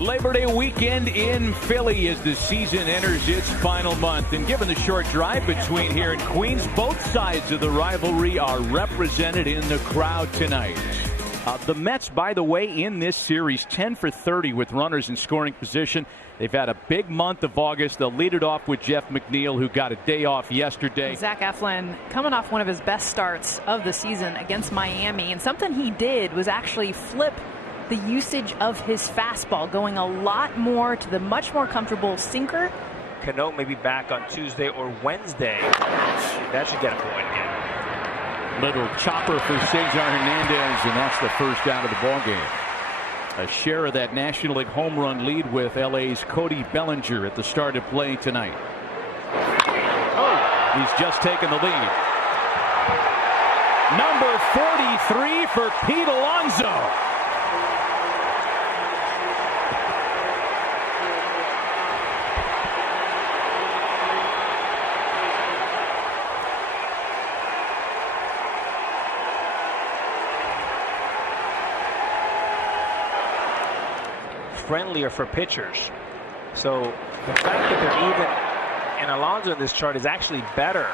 Labor Day weekend in Philly as the season enters its final month. And given the short drive between here and Queens, both sides of the rivalry are represented in the crowd tonight. The Mets, by the way, in this series, 10 for 30 with runners in scoring position. They've had a big month of August. They'll lead it off with Jeff McNeil, who got a day off yesterday. Zach Eflin coming off one of his best starts of the season against Miami. And something he did was actually flip the usage of his fastball, going a lot more to the much more comfortable sinker. Cano may be back on Tuesday or Wednesday. That should get a point again. Little chopper for Cesar Hernandez, and that's the first out of the ballgame. A share of that National League home run lead with LA's Cody Bellinger at the start of play tonight. Oh, he's just taken the lead. Number 43 for Pete Alonso. Friendlier for pitchers. So the fact that they're even, and Alonso in this chart is actually better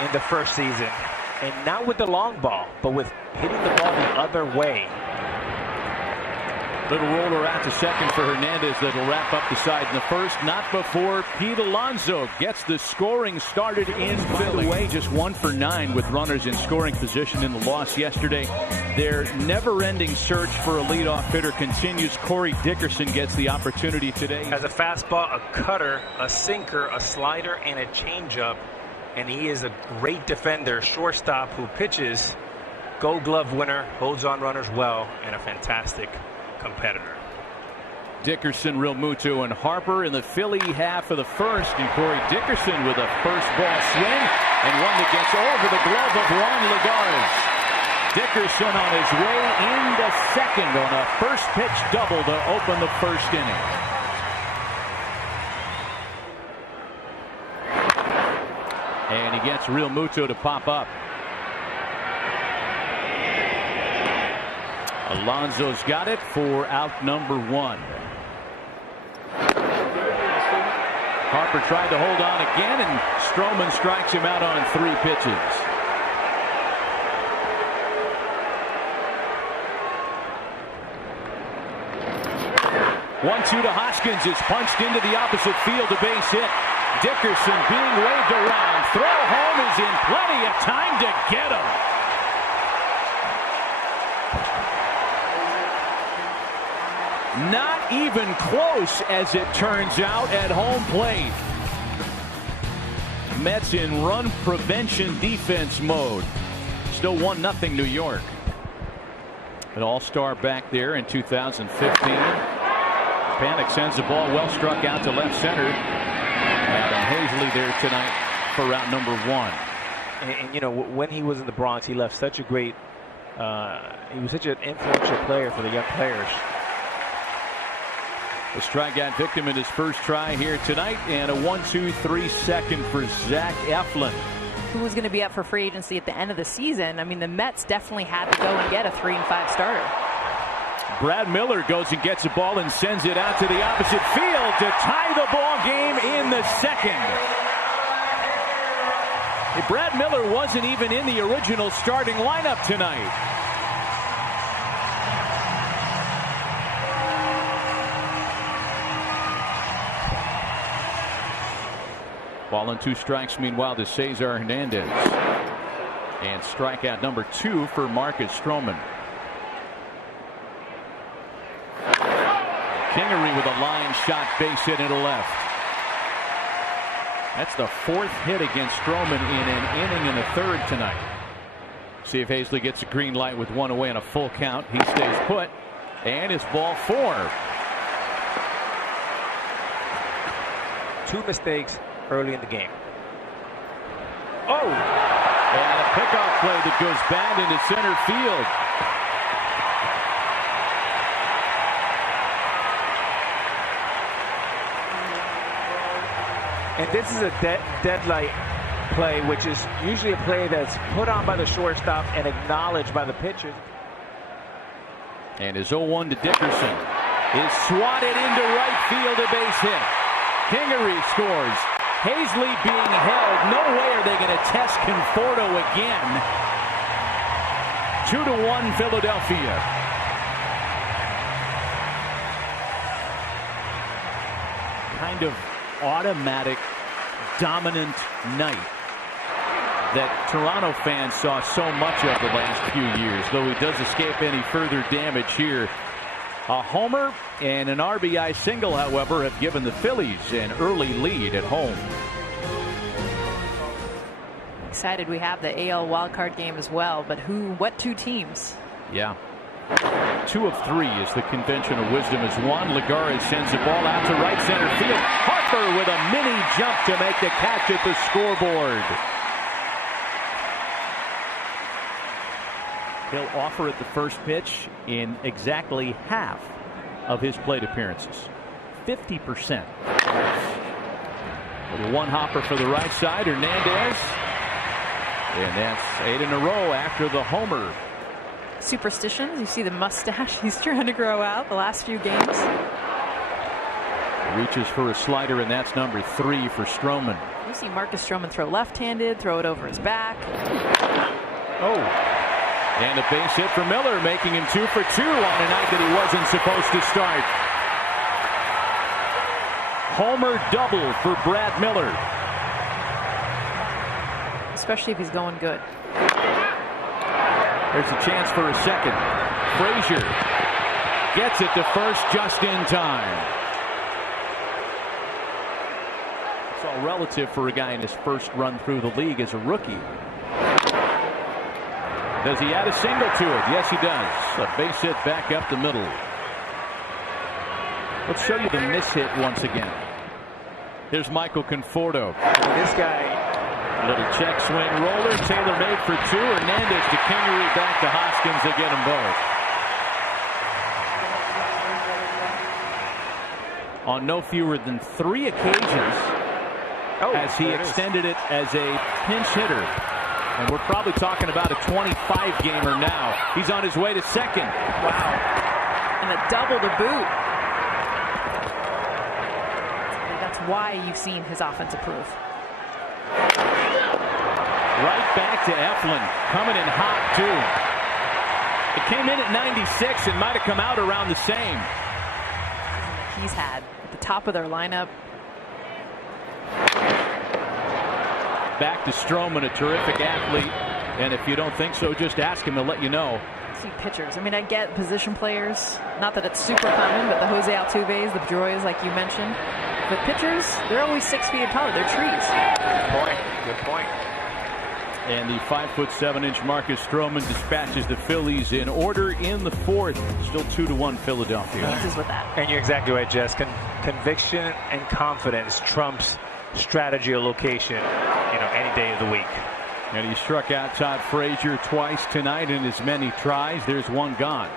in the first season, and not with the long ball, but with hitting the ball the other way. Little roller out to second for Hernandez that'll wrap up the side in the first. Not before Pete Alonso gets the scoring started in Philly. By the way, just 1 for 9 with runners in scoring position in the loss yesterday. Their never-ending search for a leadoff hitter continues. Corey Dickerson gets the opportunity today. Has a fastball, a cutter, a sinker, a slider, and a changeup. And he is a great defender, shortstop who pitches. Gold Glove winner, holds on runners well, and a fantastic competitor. Dickerson, Realmuto, and Harper in the Philly half of the first, and Corey Dickerson with a first ball swing and one that gets over the glove of Juan Lagares. Dickerson on his way into second on a first pitch double to open the first inning. And he gets Realmuto to pop up. Alonso's got it for out number 1. Harper tried to hold on again, and Stroman strikes him out on 3 pitches. One-two to Hoskins is punched into the opposite field, a base hit. Dickerson being waved around. Throw home is in plenty of time to get him. Not even close, as it turns out, at home plate. Mets in run prevention defense mode. Still 1-0 New York. An all-star back there in 2015. Panic sends the ball well struck out to left center. Adam Hazley there tonight for route number 1. And you know, when he was in the Bronx, he left such a great, he was such an influential player for the young players. A strikeout victim in his first try here tonight, and a 1-2-3 second for Zach Eflin. Who was going to be up for free agency at the end of the season? I mean, the Mets definitely had to go and get a 3-5 starter. Brad Miller goes and gets the ball and sends it out to the opposite field to tie the ball game in the second. Brad Miller wasn't even in the original starting lineup tonight. Ball and 2 strikes meanwhile to Cesar Hernandez. And strikeout number 2 for Marcus Stroman. Kingery with a line shot, base hit into left. That's the 4th hit against Stroman in an inning and a third tonight. See if Hazley gets a green light with 1 away and a full count. He stays put, and it's ball 4. 2 mistakes early in the game. Oh! And a pickoff play that goes bad into center field. And this is a deadlight play, which is usually a play that's put on by the shortstop and acknowledged by the pitcher. And his 0-1 to Dickerson. is swatted into right field, a base hit. Kingery scores. Hazley being held. No way are they going to test Conforto again. 2-1 Philadelphia. Kind of automatic, dominant night that Toronto fans saw so much of the last few years, though he does escape any further damage here. A homer and an RBI single, however, have given the Phillies an early lead at home. Excited we have the AL wildcard game as well, but what two teams? Yeah. 2 of 3 is the conventional wisdom as one. Lagares sends the ball out to right center field. Harper with a mini jump to make the catch at the scoreboard. He'll offer at the first pitch in exactly half of his plate appearances. 50%. With a one hopper for the right side, Hernandez. And that's 8 in a row after the homer. Superstitions. You see the mustache he's trying to grow out the last few games. Reaches for a slider, and that's number 3 for Stroman. You see Marcus Stroman throw left-handed, throw it over his back. Oh, and a base hit for Miller, making him 2 for 2 on a night that he wasn't supposed to start. Homer double for Brad Miller. Especially if he's going good. There's a chance for a second. Frazier gets it to first just in time. It's all relative for a guy in his first run through the league as a rookie. Does he add a single to it? Yes, he does. A base hit back up the middle. Let's show you the miss hit once again. Here's Michael Conforto. This guy. Little check swing roller. Taylor made for 2. Hernandez to Kingery, back to Hoskins. They get them both. On no fewer than 3 occasions as he extended it as a pinch hitter. And we're probably talking about a 25-gamer now. He's on his way to second. Wow. And a double to boot. That's why you've seen his offense improve. Right back to Eflin, coming in hot too. It came in at 96 and might have come out around the same. He's had at the top of their lineup. Back to Stroman, a terrific athlete, and if you don't think so, just ask him, he'll let you know. See pitchers. I mean, I get position players. Not that it's super common, but the Jose Altuves, the Pedroias, like you mentioned. But pitchers, they're always 6 feet apart. They're trees. Good point. Good point. And the 5'7" Marcus Stroman dispatches the Phillies in order in the 4th. Still 2-1 Philadelphia. With that. And you're exactly right, Jess. Conviction and confidence trumps strategy or location, any day of the week. And he struck out Todd Frazier twice tonight in as many tries. There's one gone.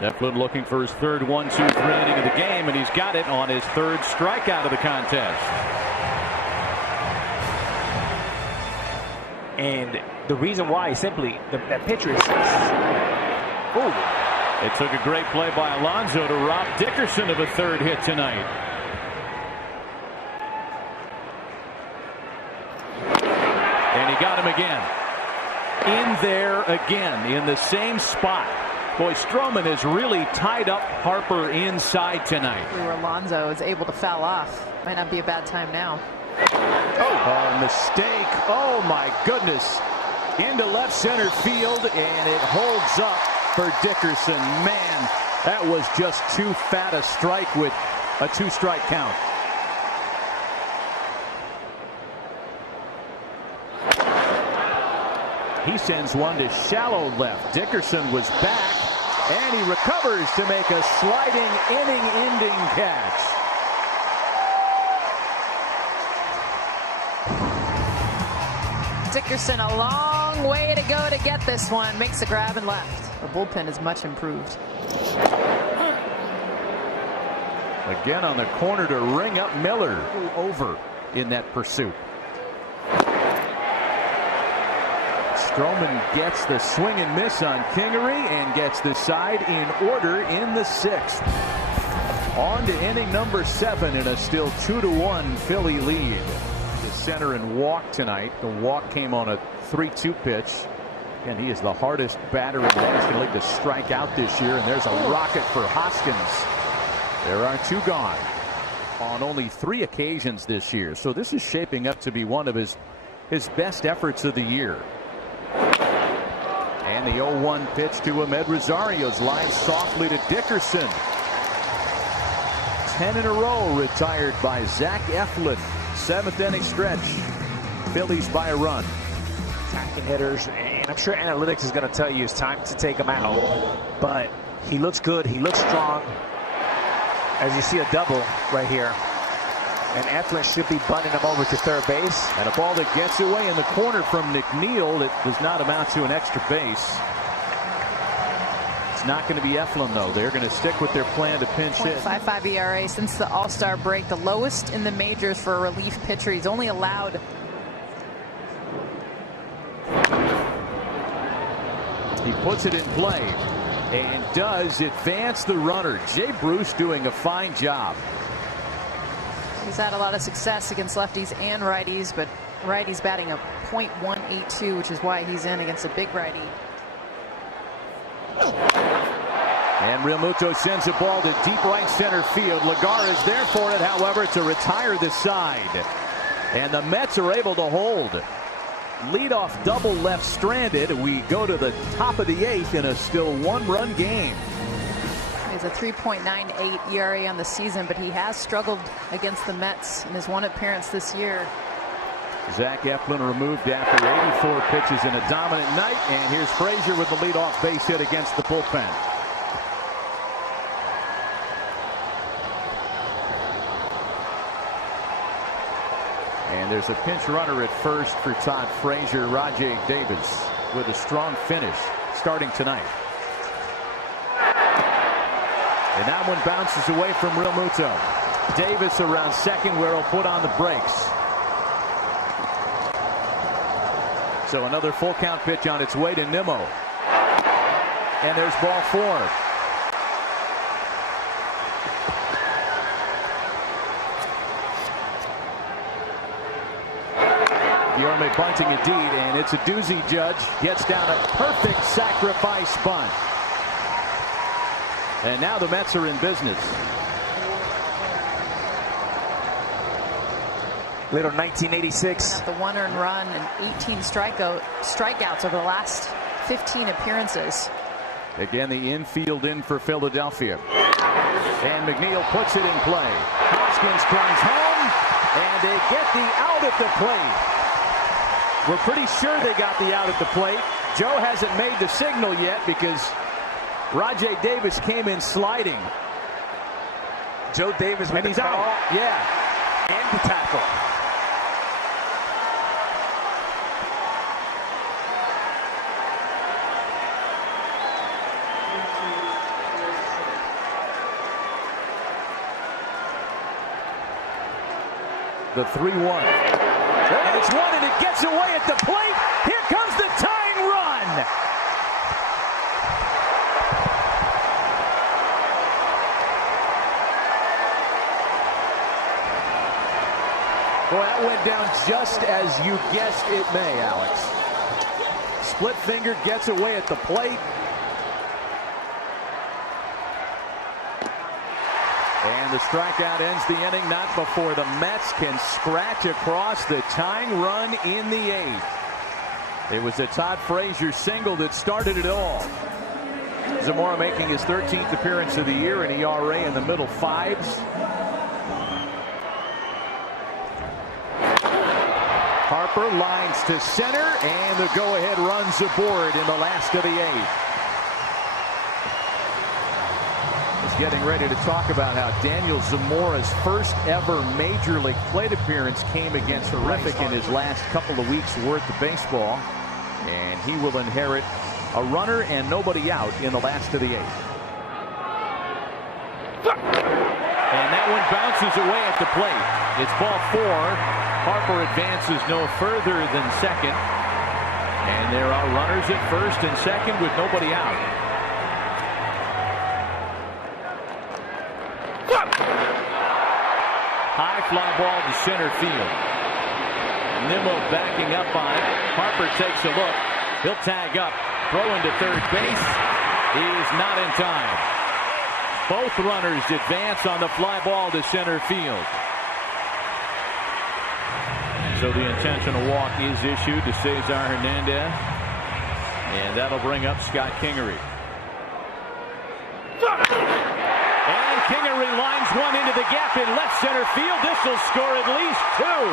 Eflin looking for his third 1-2-3 inning of the game, and he's got it on his 3rd strikeout of the contest. And the reason why is simply that pitcher is. Oh, it took a great play by Alonso to rob Dickerson of a 3rd hit tonight. And he got him again. In there again, in the same spot. Boy, Stroman has really tied up Harper inside tonight. Alonso is able to foul off. Might not be a bad time now. Oh, mistake. Oh, my goodness. Into left center field, and it holds up for Dickerson. Man, that was just too fat a strike with a 2-strike count. He sends one to shallow left. Dickerson was back, and he recovers to make a sliding inning-ending catch. Dickerson a long way to go to get this one. Makes the grab and left. The bullpen is much improved. Again on the corner to ring up Miller. Over in that pursuit. Stroman gets the swing and miss on Kingery and gets the side in order in the 6th. On to inning number 7 in a still 2-1 Philly lead. The center and walk tonight. The walk came on a 3-2 pitch. And he is the hardest batter in the National League to strike out this year. And there's a rocket for Hoskins. There are 2 gone on only 3 occasions this year. So this is shaping up to be one of his best efforts of the year. And the 0-1 pitch to Ahmed Rosario's line softly to Dickerson. 10 in a row retired by Zach Eflin. 7th inning stretch. Phillies by a run. Attacking hitters, and I'm sure analytics is going to tell you it's time to take him out. But he looks good. He looks strong. As you see a double right here. And Eflin should be bunting him over to third base. And a ball that gets away in the corner from McNeil that does not amount to an extra base. It's not going to be Eflin, though. They're going to stick with their plan to pinch hit. 0.55 ERA since the All-Star break, the lowest in the majors for a relief pitcher. He's only allowed. He puts it in play and does advance the runner. Jay Bruce doing a fine job. He's had a lot of success against lefties and righties, but righties batting a .182, which is why he's in against a big righty. And Realmuto sends a ball to deep right center field. Lagar is there for it, however, to retire the side. And the Mets are able to hold. Leadoff double left stranded. We go to the top of the 8th in a still 1-run game. He has a 3.98 ERA on the season, but he has struggled against the Mets in his one appearance this year. Zach Eflin removed after 84 pitches in a dominant night. And here's Frazier with the leadoff base hit against the bullpen. And there's a pinch runner at first for Todd Frazier. Rajay Davis with a strong finish starting tonight. And that one bounces away from Realmuto. Davis around second where he'll put on the brakes. So another full count pitch on its way to Nimmo. And there's ball 4. Yorme bunting indeed, and it's a doozy. Judge gets down a perfect sacrifice bunt. And now the Mets are in business. Little 1986. The 1 earned run and 18 strikeouts over the last 15 appearances. Again, the infield in for Philadelphia. And McNeil puts it in play. Hoskins comes home, and they get the out at the plate. We're pretty sure they got the out at the plate. Joe hasn't made the signal yet because Rajay Davis came in sliding. Joe Davis, and he's out. Yeah. And the tackle. The 3-1. And it's one, and it gets away at the plate. Here comes the tying run. Boy, that went down just as you guessed it may, Alex. Split finger gets away at the plate. And the strikeout ends the inning, not before the Mets can scratch across the tying run in the 8th. It was a Todd Frazier single that started it all. Zamora making his 13th appearance of the year, an ERA in the middle 5s. Harper lines to center, and the go-ahead runs aboard in the last of the 8th. Getting ready to talk about how Daniel Zamora's first ever major league plate appearance came against horrific in his last couple of weeks worth of baseball. And he will inherit a runner and nobody out in the last of the 8th. And that one bounces away at the plate. It's ball 4. Harper advances no further than second. And there are runners at first and second with nobody out. High fly ball to center field. Nimmo backing up on it. Harper takes a look. He'll tag up. Throw into third base. He's not in time. Both runners advance on the fly ball to center field. So the intentional walk is issued to Cesar Hernandez. And that'll bring up Scott Kingery. And Kingery lines one into the gap in left center field. This will score at least two.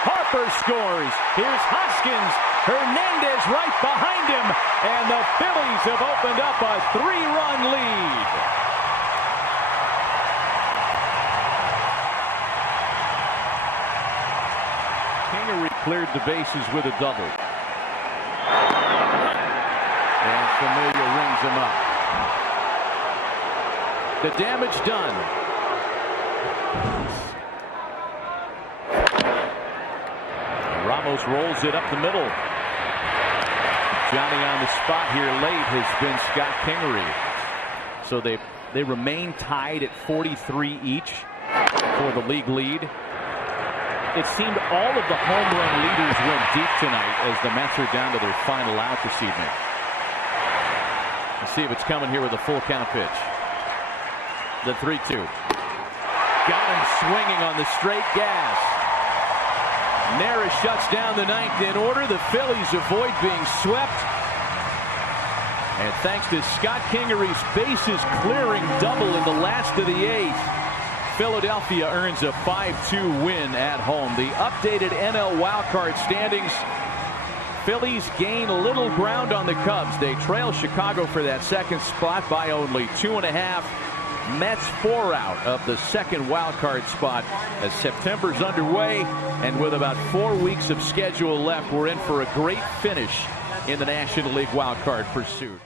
Harper scores. Here's Hoskins. Hernandez right behind him. And the Phillies have opened up a 3-run lead. Kingery cleared the bases with a double. And Familia rings him up. The damage done. Ramos rolls it up the middle. Johnny on the spot here late has been Scott Kingery. So they remain tied at 43 each for the league lead. It seemed all of the home run leaders went deep tonight as the Mets are down to their final out this evening. Let's see if it's coming here with a full count pitch. The 3-2. Got him swinging on the straight gas. Nara shuts down the ninth in order. The Phillies avoid being swept. And thanks to Scott Kingery's bases clearing double in the last of the eighth, Philadelphia earns a 5-2 win at home. The updated NL wildcard standings. Phillies gain a little ground on the Cubs. They trail Chicago for that second spot by only 2.5. Mets 4 out of the second wild card spot as September's underway, and with about 4 weeks of schedule left, we're in for a great finish in the National League wild card pursuit.